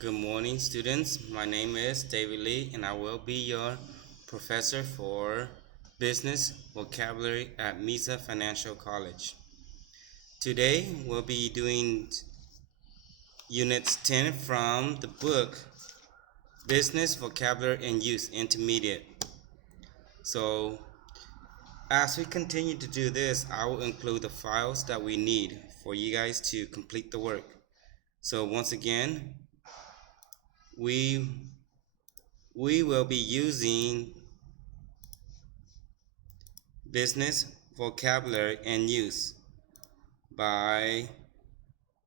Good morning, students. My name is David Lee, and I will be your professor for business vocabulary at Mesay Financial College. Today, we'll be doing units 10 from the book Business Vocabulary and Use Intermediate. So, as we continue to do this, I will include the files that we need for you guys to complete the work. So, once again, we will be using Business Vocabulary and Use by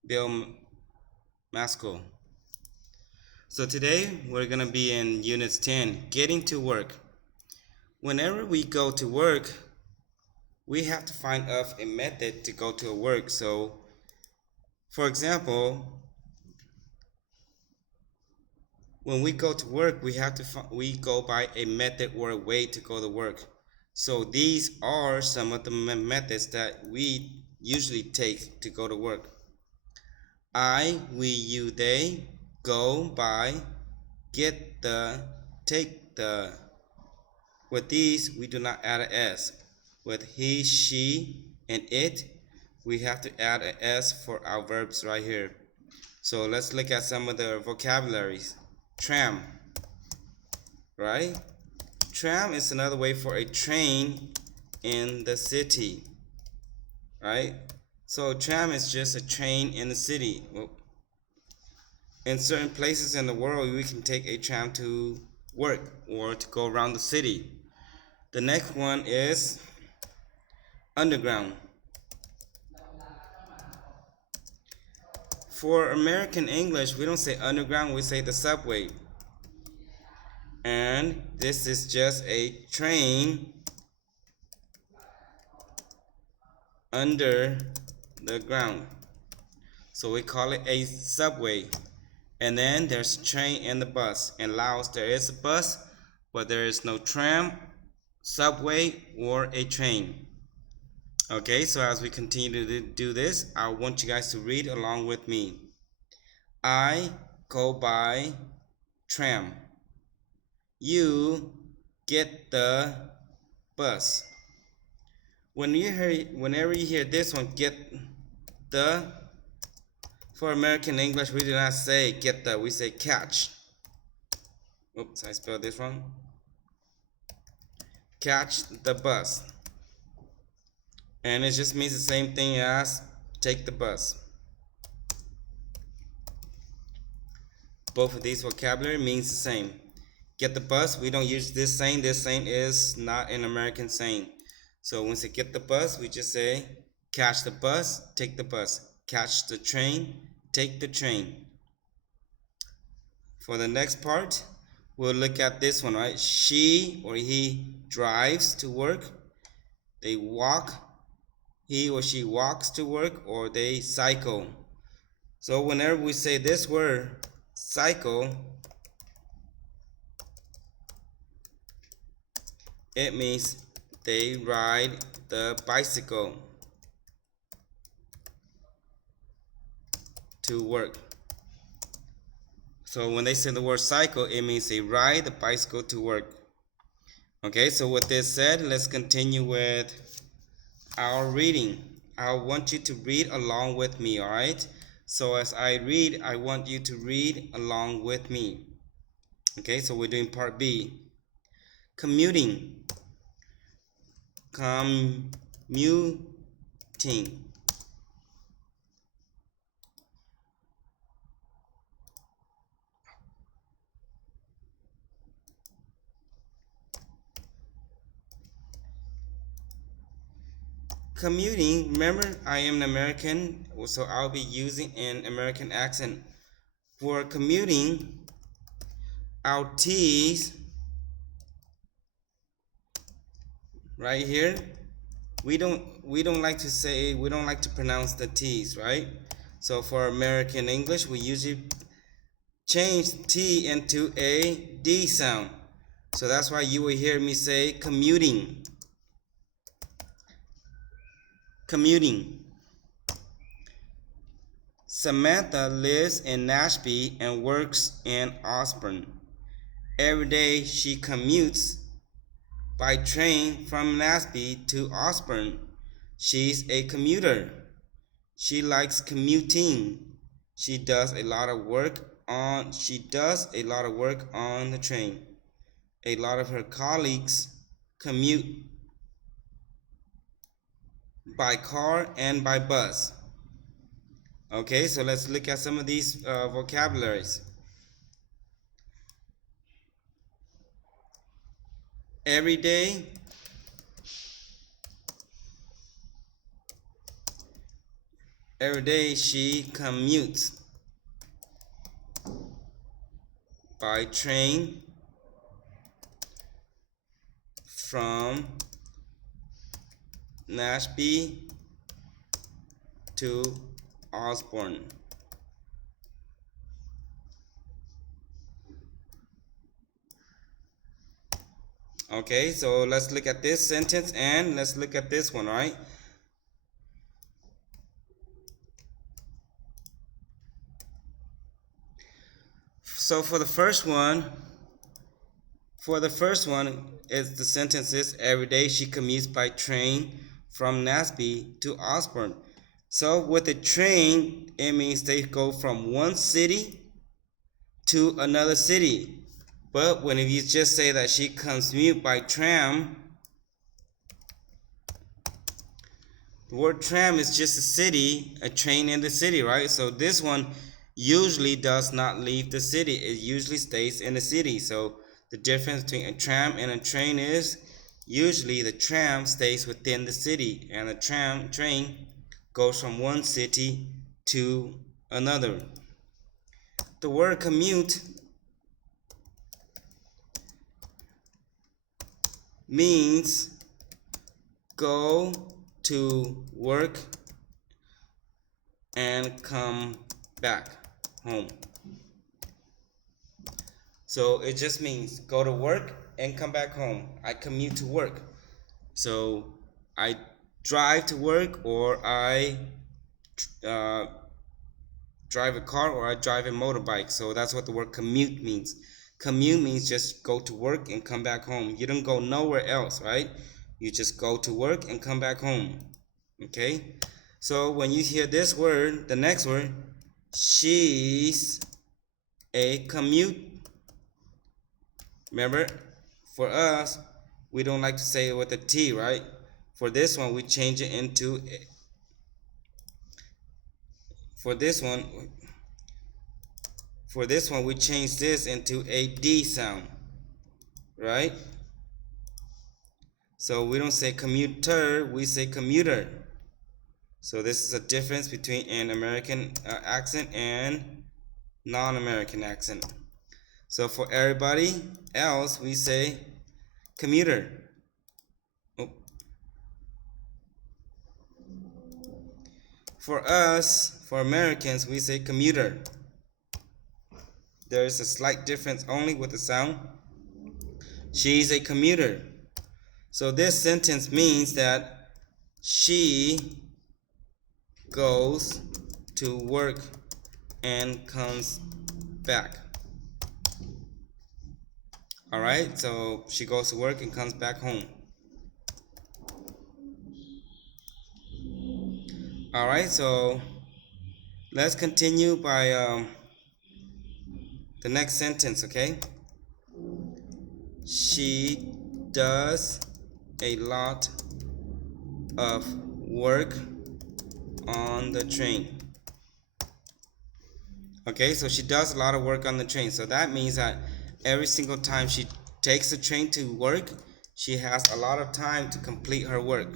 Bill Maskell. So today we're going to be in Units 10, Getting to Work. Whenever we go to work, we have to find out a method to go to work. So, for example, when we go to work, we go by a method or a way to go to work. So these are some of the methods that we usually take to go to work. I, we, you, they, go, by, get the, take the. With these, we do not add an S. With he, she, and it, we have to add an S for our verbs right here. So let's look at some of the vocabularies. Tram, right? Tram is another way for a train in the city, right? So tram is just a train in the city. In certain places in the world, we can take a tram to work or to go around the city. The next one is underground. For American English, we don't say underground, we say the subway. And this is just a train under the ground. So we call it a subway. And then there's a train and the bus. In Laos, there is a bus, but there is no tram, subway, or a train. Okay, so as we continue to do this, I want you guys to read along with me. I go by tram. You get the bus. Whenever you hear this one, get the, for American English, we do not say get the, we say catch. Oops, I spelled this wrong. Catch the bus. And it just means the same thing as take the bus. Both of these vocabulary means the same. Get the bus, we don't use this saying. This saying is not an American saying. So when we say get the bus, we just say catch the bus, take the bus. Catch the train, take the train. For the next part, we'll look at this one, right? She or he drives to work. They walk. He or she walks to work, or they cycle. So whenever we say this word, cycle, it means they ride the bicycle to work. So when they say the word cycle, it means they ride the bicycle to work. Okay, so with this said, let's continue with our reading. I want you to read along with me, all right? So as I read, I want you to read along with me. Okay, so we're doing part B. Commuting. Commuting. Commuting, remember I am an American, so I'll be using an American accent. For commuting, our T's right here, we don't like to pronounce the T's, right? So for American English, we usually change T into a D sound. So that's why you will hear me say commuting. Commuting. Samantha lives in Nashville and works in Osborne. Every day she commutes by train from Nashville to Osborne. She's a commuter. She likes commuting. She does a lot of work on the train. A lot of her colleagues commute by car and by bus. Okay, so let's look at some of these vocabularies. Every day, she commutes by train from Nashville to Osborne. Okay, so let's look at this sentence and let's look at this one, all right? So for the first one, is the sentence is every day she commutes by train from Nashville to Osborne. So with a train, it means they go from one city to another city. But when you just say that she commutes by tram, the word tram is just a city, a train in the city, right? So this one usually does not leave the city. It usually stays in the city. So the difference between a tram and a train is usually the tram stays within the city and the train goes from one city to another. The word commute means go to work and come back home. So it just means go to work and come back home. I commute to work. So I drive to work, or I drive a car, or I drive a motorbike. So that's what the word commute means. Commute means just go to work and come back home. You don't go nowhere else, right? You just go to work and come back home. Okay? So when you hear this word, the next word, she's a commute. Remember, for us, we don't like to say it with a T, right? For this one, we change it into for this one, we change this into a D sound, right? So we don't say commuter, we say commuter. So this is a difference between an American accent and non-American accent. So for everybody else, we say commuter. Oh. For us, for Americans, we say commuter. There is a slight difference only with the sound. She's a commuter. So this sentence means that she goes to work and comes back. Alright, so she goes to work and comes back home. Alright, so let's continue by the next sentence, okay? She does a lot of work on the train. Okay, so she does a lot of work on the train. So that means that every single time she takes the train to work, she has a lot of time to complete her work.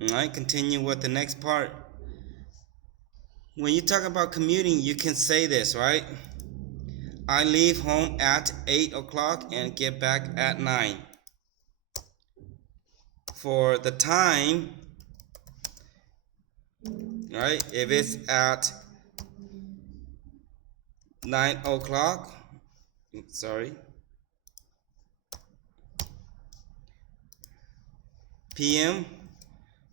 Alright, continue with the next part. When you talk about commuting, you can say this, right? I leave home at 8 o'clock and get back at 9. For the time, right? If it's at 9 o'clock, p.m.,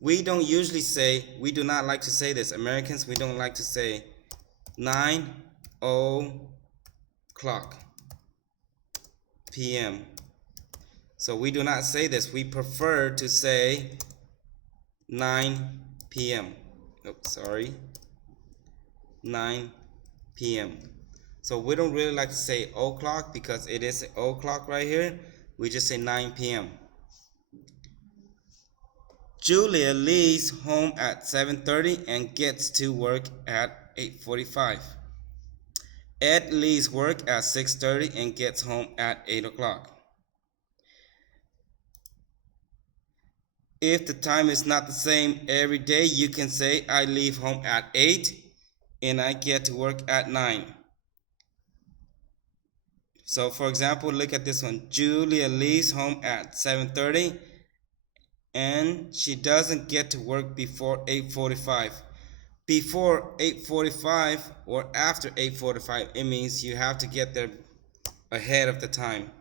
We don't usually say, we do not like to say this. Americans, we don't like to say 9 o'clock p.m. So we do not say this. We prefer to say 9 p.m. Oops, sorry. 9 p.m. So we don't really like to say o'clock because it is o'clock right here. We just say 9 p.m. Julia leaves home at 7:30 and gets to work at 8:45. Ed leaves work at 6:30 and gets home at 8 o'clock. If the time is not the same every day, you can say I leave home at 8 and I get to work at 9. So for example, look at this one. Julia leaves home at 7:30 and she doesn't get to work before 8:45. Before 8:45 or after 8:45, it means you have to get there ahead of the time.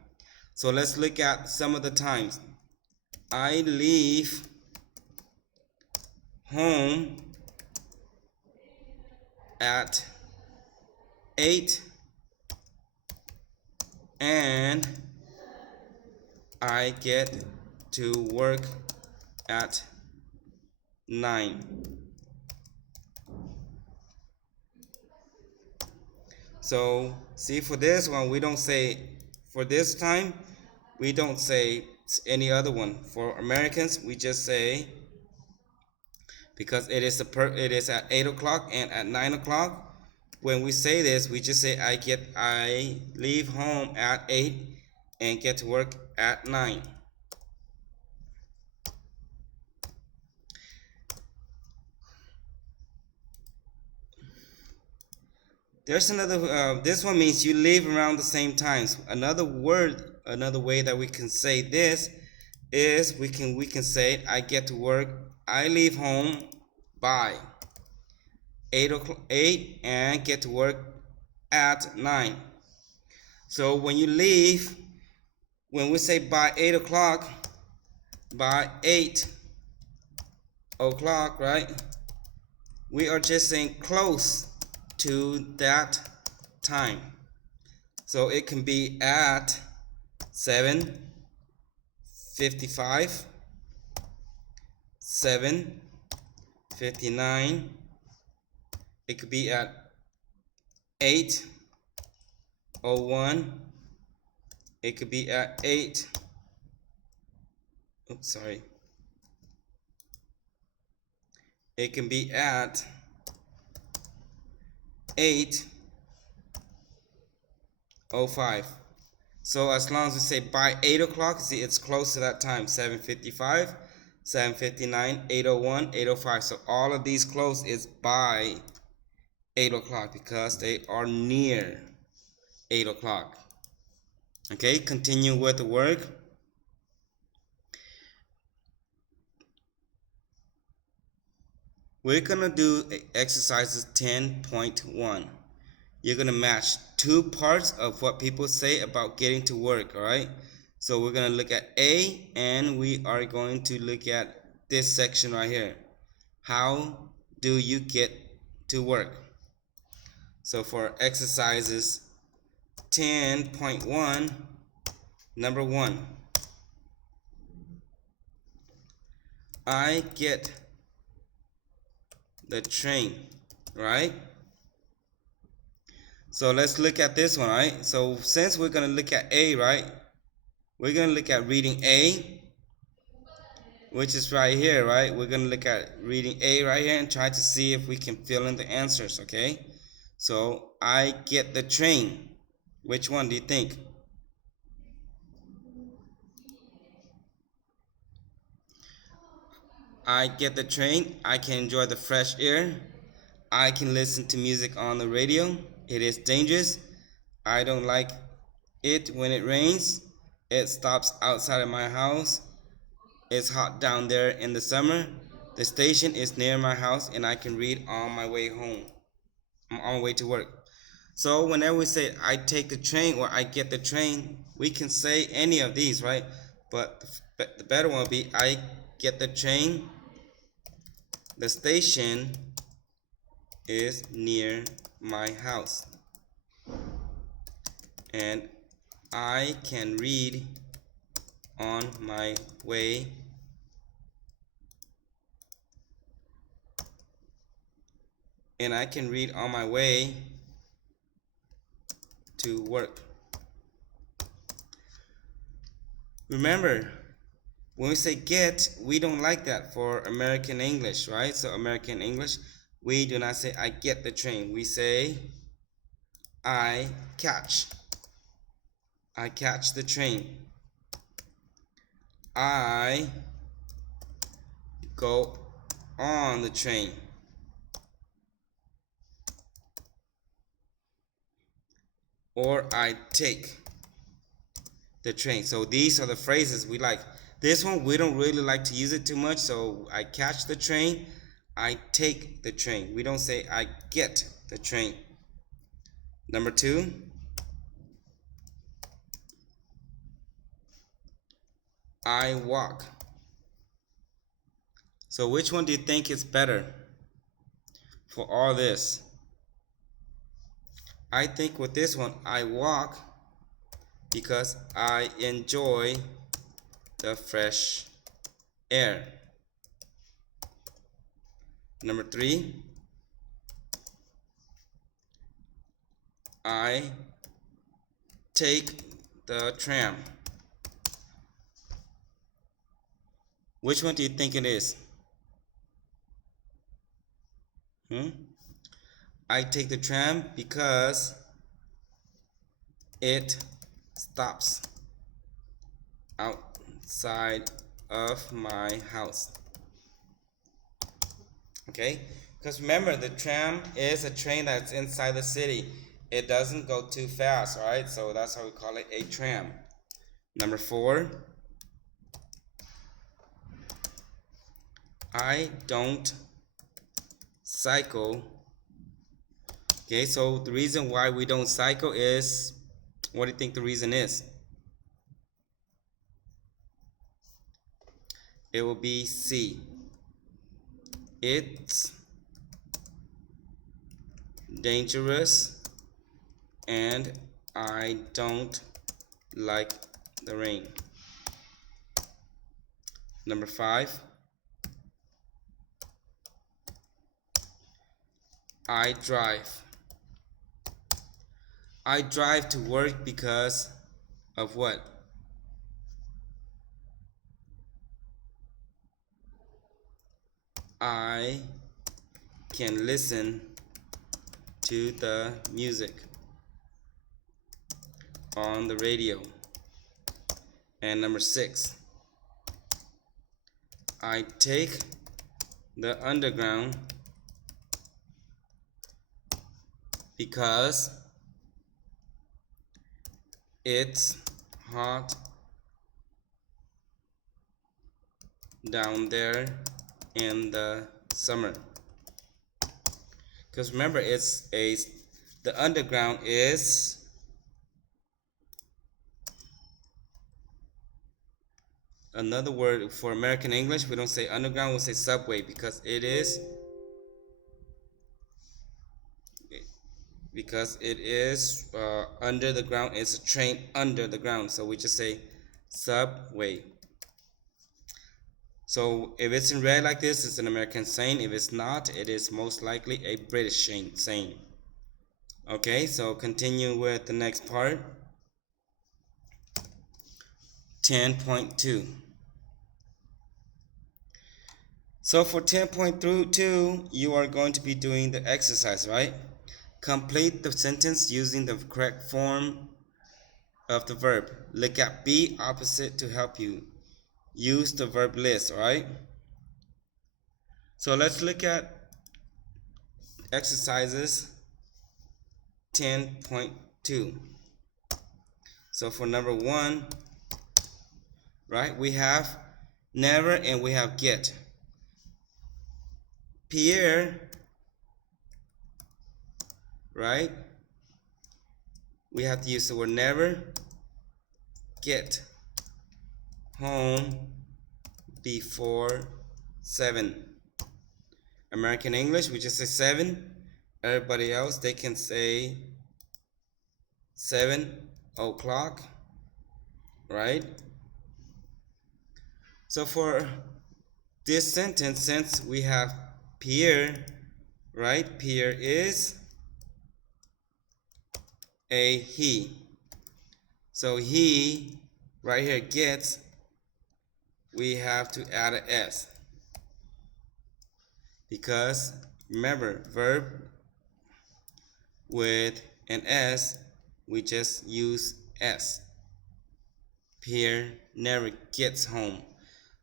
So let's look at some of the times. I leave home at 8 and I get to work at 9. So see, for this one, we don't say, for this time, we don't say any other one. For Americans, we just say, because it is at 8 o'clock and at 9 o'clock. When we say this, we just say I leave home at 8 and get to work at 9. There's another, this one means you leave around the same times. Another way that we can say this is we can say I get to work, I leave home by 8 and get to work at 9. So when you leave, when we say by 8 o'clock, by 8 o'clock, right? We are just saying close to that time. So it can be at 7:55, 7:59. It could be at 8:01. It could be at 8. Oops, sorry. It can be at 8:05. So as long as we say by 8 o'clock, see, it's close to that time. 7:55, 7:59, 8:01, 8:05. So all of these close is by 8 o'clock because they are near 8 o'clock. Okay, continue with the work. We're gonna do exercises 10.1. You're gonna match two parts of what people say about getting to work, all right? So we're gonna look at A and we are going to look at this section right here. How do you get to work? So for exercises 10.1, number 1, I get the train, right? So let's look at this one, right? So since we're going to look at A, right? We're going to look at reading A, which is right here, right? We're going to look at reading A right here and try to see if we can fill in the answers, okay? So I get the train. Which one do you think? I get the train. I can enjoy the fresh air. I can listen to music on the radio. It is dangerous. I don't like it when it rains. It stops outside of my house. It's hot down there in the summer. The station is near my house and I can read on my way home. I'm on my way to work. So whenever we say I take the train or I get the train, we can say any of these, right? But the better one would be I get the train The station is near my house, and I can read on my way to work. Remember, when we say get, we don't like that for American English, right? So American English, we do not say I get the train. We say I catch. I catch the train. I go on the train. Or I take the train. So these are the phrases we like. This one we don't really like to use it too much. So I catch the train, I take the train. We don't say I get the train. Number 2, I walk. So which one do you think is better for all this? I think with this one, I walk because I enjoy the fresh air. Number 3, I take the tram. Which one do you think it is? I take the tram because it stops outside of my house. Okay? Because remember, the tram is a train that's inside the city. It doesn't go too fast, right? So that's how we call it a tram. Number 4, I don't cycle. Okay, so the reason why we don't cycle is, what do you think the reason is? It will be C. It's dangerous and I don't like the rain. Number 5, I drive. I drive to work because of what? I can listen to the music on the radio. And number 6, I take the underground because it's hot down there in the summer. Because remember, the underground is another word for American English. We don't say underground, we say subway, because it is under the ground. It's a train under the ground, so we just say subway. So if it's in red like this, it's an American saying. If it's not, it is most likely a British saying. Okay, so continue with the next part. 10.2. So for 10.2, you are going to be doing the exercise, right? Complete the sentence using the correct form of the verb. Look at B opposite to help you. Use the verb list, alright? So let's look at exercises 10.2. So for number 1, right, we have never and we have get. Pierre, right? We have to use the word never. Get home before 7. American English, we just say 7. Everybody else, they can say 7 o'clock, right? So for this sentence, since we have Pierre, right? Pierre is a he. So he, right here, gets, we have to add an S. Because remember, verb with an S, we just use S. Pierre never gets home.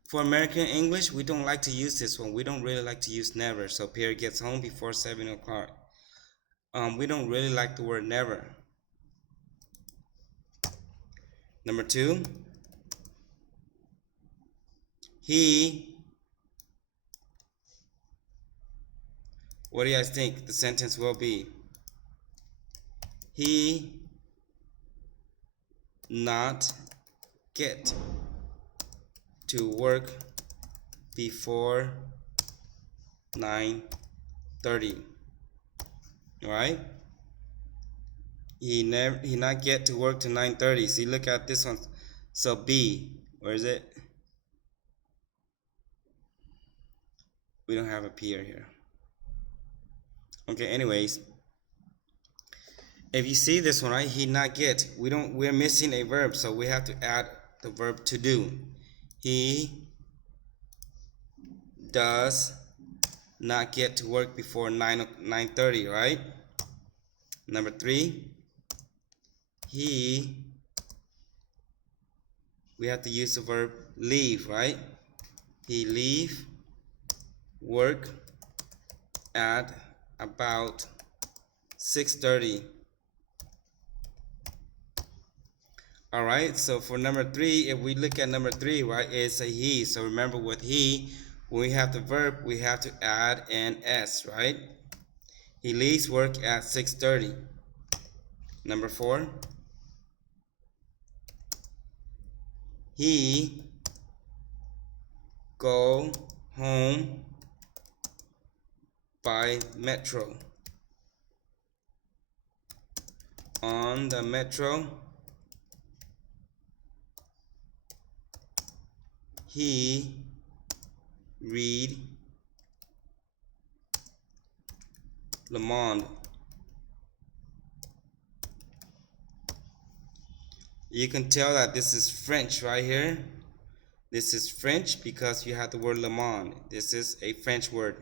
For American English, we don't like to use this one. We don't really like to use never. So Pierre gets home before 7 o'clock. We don't really like the word never. Number 2, he, what do you guys think the sentence will be? He not get to work before 9:30. Right? He not get to work to 9:30. See, look at this one. So B, where is it? We don't have a P here. Okay, anyways, if you see this one, right, he not get, we're missing a verb, so we have to add the verb to do. He does not get to work before 9:30, right? Number 3, we have to use the verb leave, right? He leave work at about 6:30. All right, so for number 3, if we look at number 3, right, it's a he. So remember, with he, when we have the verb, we have to add an S, right? He leaves work at 6:30. Number 4, he go home by metro. On the metro, he read Le Monde. You can tell that this is French right here. This is French because you have the word Le Monde. This is a French word.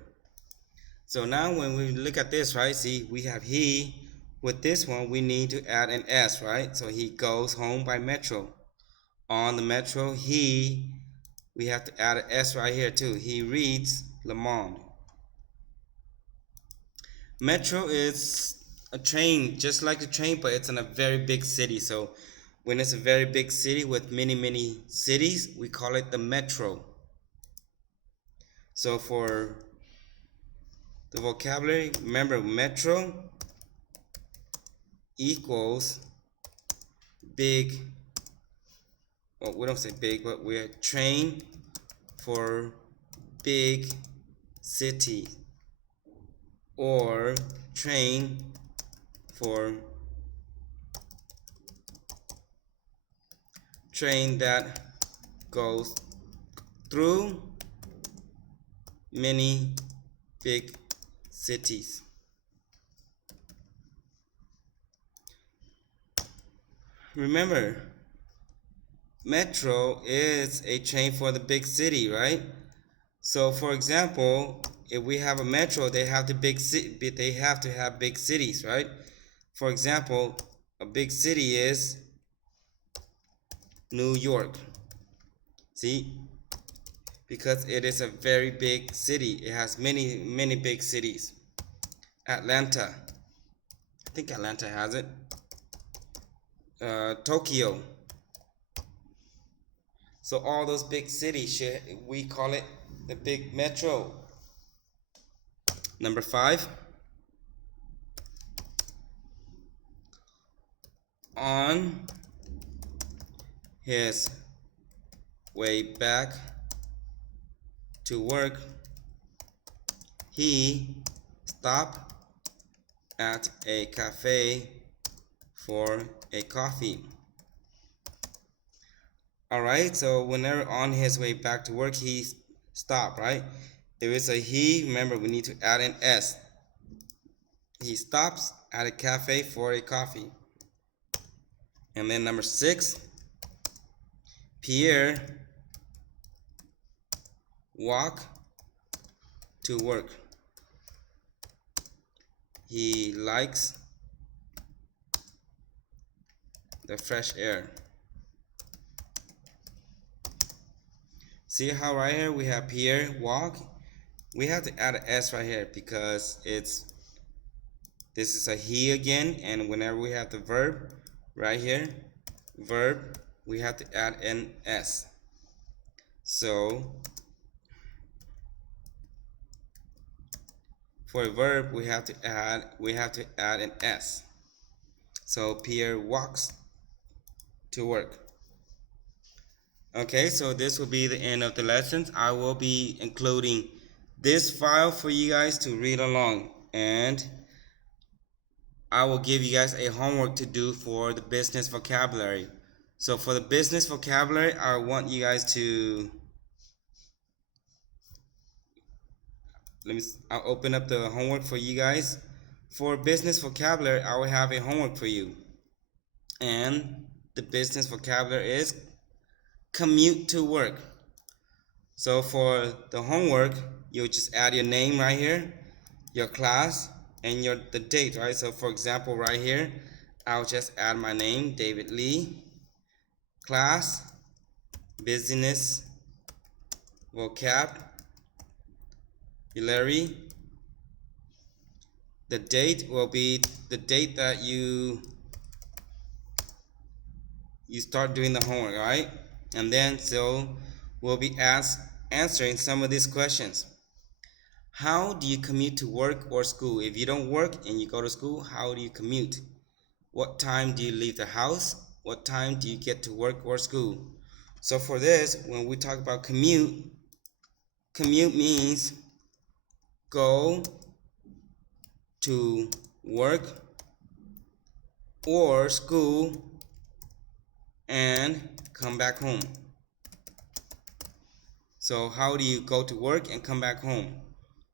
So now when we look at this, right, see, we have he. With this one, we need to add an S, right? So he goes home by metro. On the metro, we have to add an S right here too. He reads Le Monde. Metro is a train, just like a train, but it's in a very big city. So when it's a very big city with many cities, we call it the metro. So for the vocabulary, remember, metro equals big, well, we don't say big, but we're train for big city, or train for train that goes through many big cities. Remember, metro is a train for the big city, right? So for example, if we have a metro, they have to have big cities, right? For example, a big city is New York. See? Because it is a very big city. It has many big cities. Atlanta. I think Atlanta has it. Tokyo. So all those big cities, we call it the big metro. Number 5. On his way back to work, He stopped at a cafe for a coffee. Alright, so whenever on his way back to work, he stopped, right? There is a he, remember we need to add an S. He stops at a cafe for a coffee. And then number 6, Pierre walk to work. He likes the fresh air. See how right here we have Pierre walk? We have to add an S right here because this is a he again, and whenever we have the verb right here, verb, we have to add an S. So for a verb we have to add an S. So Pierre walks to work. Okay, so this will be the end of the lessons. I will be including this file for you guys to read along, and I will give you guys a homework to do for the business vocabulary. So for the business vocabulary, I want you guys to I'll open up the homework for you guys. For business vocabulary, I will have a homework for you. And the business vocabulary is commute to work. So for the homework, you'll just add your name right here, your class, and the date, right? So for example, right here, I'll just add my name, David Lee, class, business, vocabulary. The date will be the date that you start doing the homework, right? And then so we'll be answering some of these questions. How do you commute to work or school? If you don't work and you go to school, how do you commute? What time do you leave the house? What time do you get to work or school? So for this, when we talk about commute means go to work or school and come back home. So how do you go to work and come back home?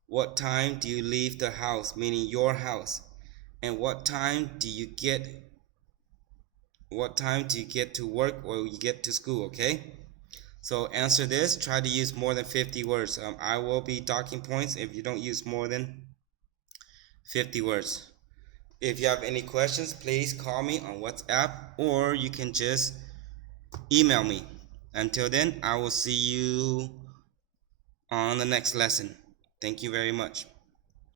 What time do you leave the house, meaning your house? And what time do you get to work or you get to school, okay? So answer this, try to use more than 50 words. I will be docking points if you don't use more than 50 words. If you have any questions, please call me on WhatsApp or you can just email me. Until then, I will see you on the next lesson. Thank you very much.